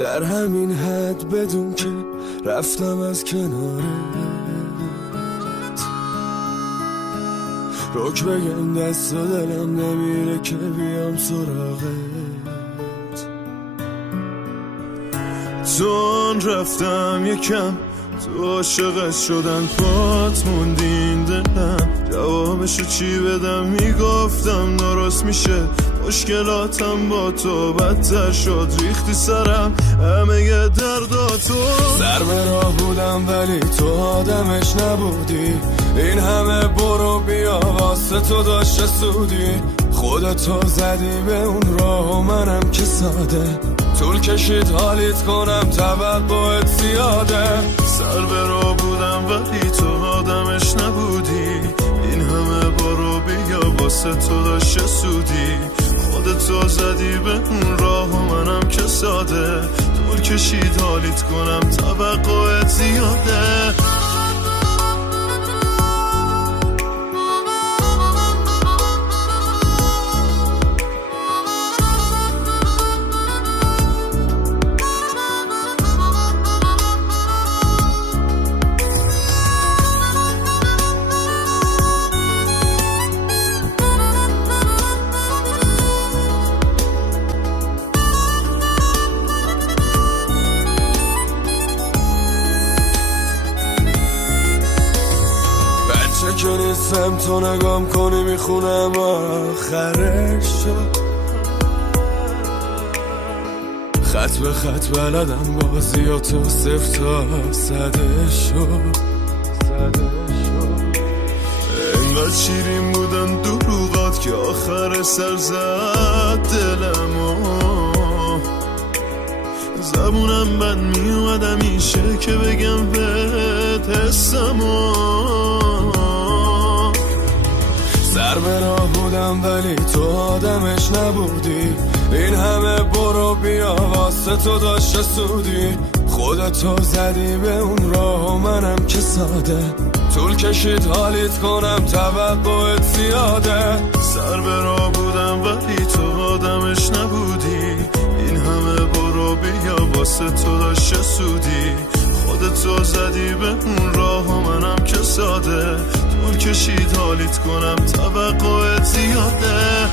در همین حد بدون که رفتم از کنارت، رک بگم دست و دلم نمیره که بیام سراغت. چون رفتم یکم تو عاشقت شدن پات موندین دلم، جوابشو چی بدم؟ میگفتم درست میشه، مشکلاتم با تو بدتر شد، ریختی سرم همه درداتو. سر به راه بودم ولی تو آدمش نبودی، این همه برو بیا واسه تو داشته سودی، خودتو زدی به اون راه و منم که ساده، طول کشید حالیت کنم توقعت زیاده. سر به راه بودم ولی تو آدمش نبودی، این همه برو بیا واسه تو داشته سودی، خودتو زدی به اون راه و منم که ساده، طول کشید حالیت کنم توقعت زیاده. که نیستم تو نگام کنی میخونم آخرش شد، خط به خط بلدم بازیاتو صفر تا صده شد. انقدر شیرین بودن دروغات که آخر سر زد دلمو، زبونم بند میومد همیشه که بگم بهت حسمو. سر به راه بودم ولی تو آدمش نبودی، این همه برو بیا واسه تو داشته سودی، خودتو زدی به اون راه و منم که ساده، طول کشید حالیت کنم توقعت زیاده. سر به راه بودم ولی تو آدمش نبودی، این همه برو بیا واسه تو داشته سودی، خودتو زدی به اون راه و منم که ساده، طول کشید حالیت کنم توقعت زیاده.